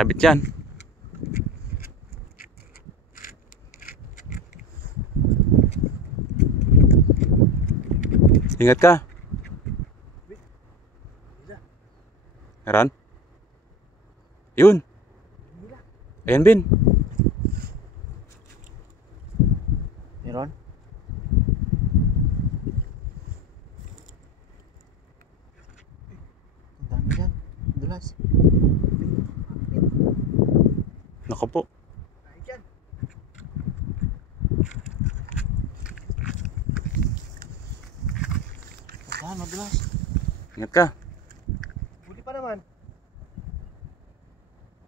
sabit yan. Ingat ka. Meron? Yun. Ayan, Bin. Meron? Ang dami dyan. Dulas. Naku po. Saan, madulas? Ingat ka. Huli pa naman.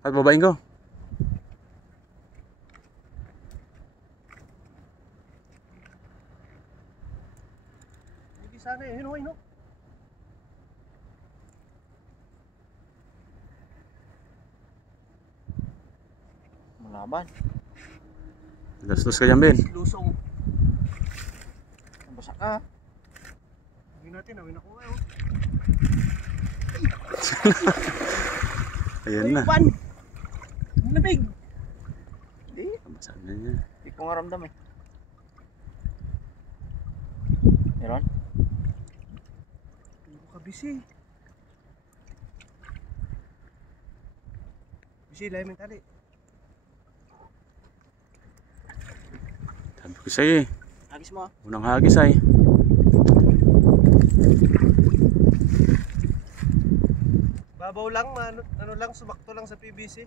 At babain ko. Hindi sana eh. Hinuhay, no? Malaban. Lustos ka dyan, Ben. Lusong. Nabasa ka. Hingin natin, awin ako ngayon. Ayan na. Pan! Nabig! Hindi. Saan na niya? Hindi ko nga ramdam eh. Meron? Hindi ko kabisi. Bisi, layo yung tali. Sabi ko sa'yo eh. Hagis mo ah. Unang hagis ay. Babaw lang, ano lang, sumakto lang sa PVC.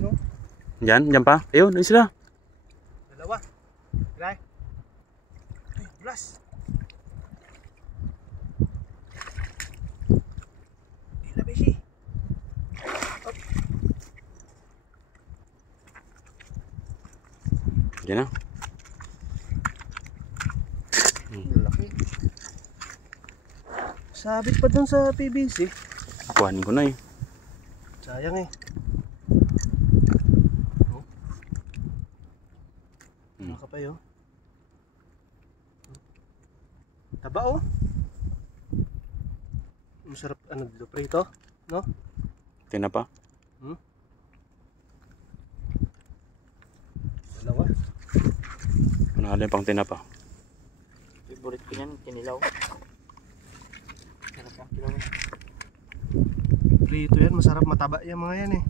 Ano? Diyan pa. Ayun, ayun sila. Dalawa. Gray. Ay, plus. Dila besi. Diyan na. Laki. Sabit pa dun sa PVC. Kuhanin ko na eh. Sayang eh. Oh. Nakapay oh. Taba oh. Masarap ano dito prito, no? Tinapa. Dalawa. Panalo yung pang tinapa. Favorite ko yan, kinilaw. Sarap ang kilaw. Prito yan, masarap mataba yung mga yan eh.